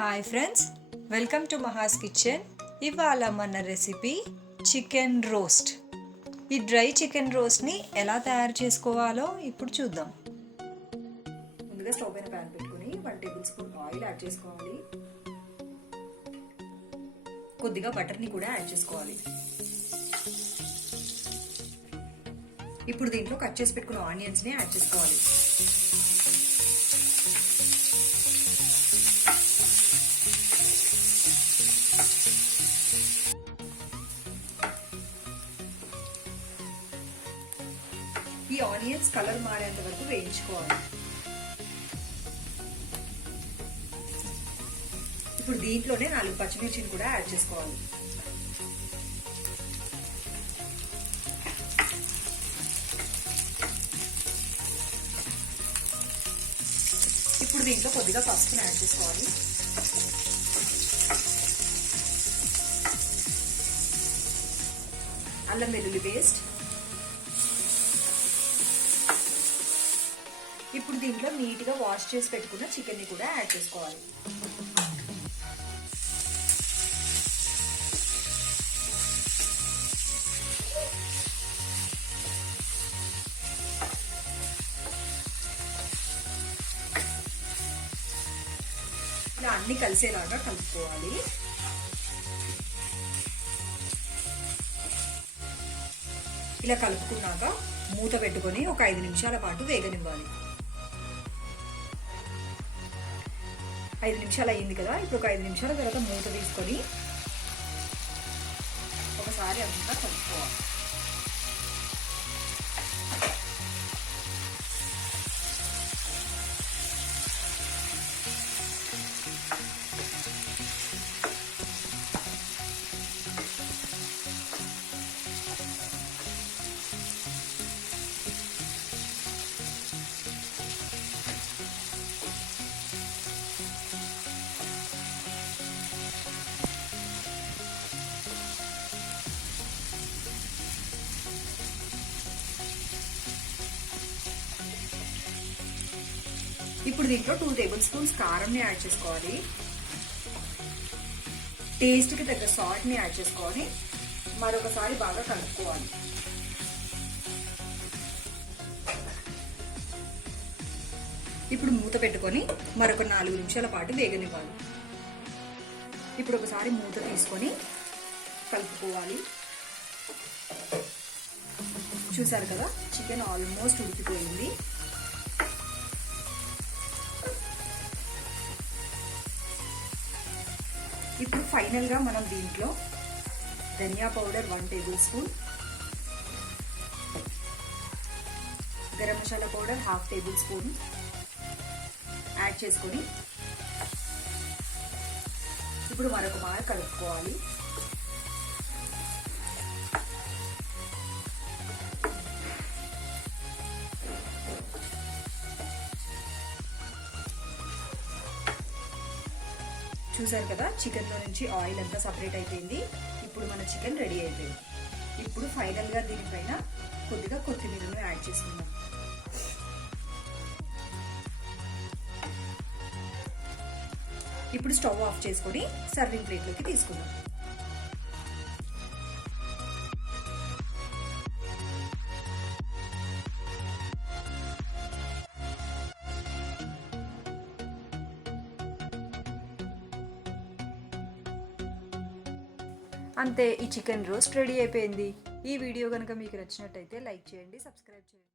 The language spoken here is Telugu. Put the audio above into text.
Hi friends, welcome to Maha's kitchen. ఇవాళ మన రెసిపీ చికెన్ రోస్ట్. ఈ డ్రై చికెన్ రోస్ట్ని ఎలా తయారు చేసుకోవాలో ఇప్పుడు చూద్దాం. ముందుగా స్టవ్ పైన ప్యాన్ పెట్టుకుని 1 టేబుల్ స్పూన్ ఆయిల్ యాడ్ చేసుకోవాలి. కొద్దిగా బటర్ని కూడా యాడ్ చేసుకోవాలి. ఇప్పుడు దీంట్లో కట్ చేసి పెట్టుకున్న ఆనియన్స్ని యాడ్ చేసుకోవాలి. ఈ ఆనియన్స్ కలర్ మారేంత వరకు వేయించుకోవాలి. ఇప్పుడు దీంట్లోనే 4 పచ్చిమిర్చిని కూడా యాడ్ చేసుకోవాలి. ఇప్పుడు దీంట్లో కొద్దిగా పసుపుని యాడ్ చేసుకోవాలి. అల్లం వెల్లుల్లి పేస్ట్. ఇప్పుడు దీంట్లో నీట్గా వాష్ చేసి పెట్టుకున్న చికెన్ని కూడా యాడ్ చేసుకోవాలి. ఇలా అన్ని కలిసేలాగా కలుపుకోవాలి. ఇలా కలుపుకున్నాక మూత పెట్టుకొని ఒక 5 నిమిషాల పాటు వేగనివ్వాలి. 5 నిమిషాలు అయ్యింది కదా. ఇప్పుడు ఒక 5 నిమిషాల తర్వాత మూత తీసుకొని ఒకసారి అంతా కలుపుకోవాలి. ఇప్పుడు దీంట్లో 2 టేబుల్ స్పూన్స్ కారంని యాడ్ చేసుకోవాలి. టేస్ట్కి తగ్గ సాల్ట్ని యాడ్ చేసుకొని మరొకసారి బాగా కలుపుకోవాలి. ఇప్పుడు మూత పెట్టుకొని మరొక 4 నిమిషాల పాటు వేగనివ్వాలి. ఇప్పుడు ఒకసారి మూత తీసుకొని కలుపుకోవాలి. చూసారు కదా, చికెన్ ఆల్మోస్ట్ ఉడికిపోయింది. ఇప్పుడు ఫైనల్గా మనం దీంట్లో ధనియా powder 1 tablespoon, garam masala powder 1/2 tablespoon add చేసుకొని ఇప్పుడు మరొక మార కలుపుకోవాలి. చూసారు కదా, చికెన్లో నుంచి ఆయిల్ అంతా సపరేట్ అయిపోయింది. ఇప్పుడు మన చికెన్ రెడీ అయిపోయింది. ఇప్పుడు ఫైనల్గా దీనిపైన కొద్దిగా కొత్తిమీరను యాడ్ చేసుకుందాం. ఇప్పుడు స్టవ్ ఆఫ్ చేసుకొని సర్వింగ్ ప్లేట్లోకి తీసుకుందాం. అంతే, ఈ చికెన్ రోస్ట్ రెడీ అయిపోయింది. ఈ వీడియో కనుక మీకు నచ్చినట్టయితే లైక్ చేయండి, సబ్స్క్రైబ్ చేయండి.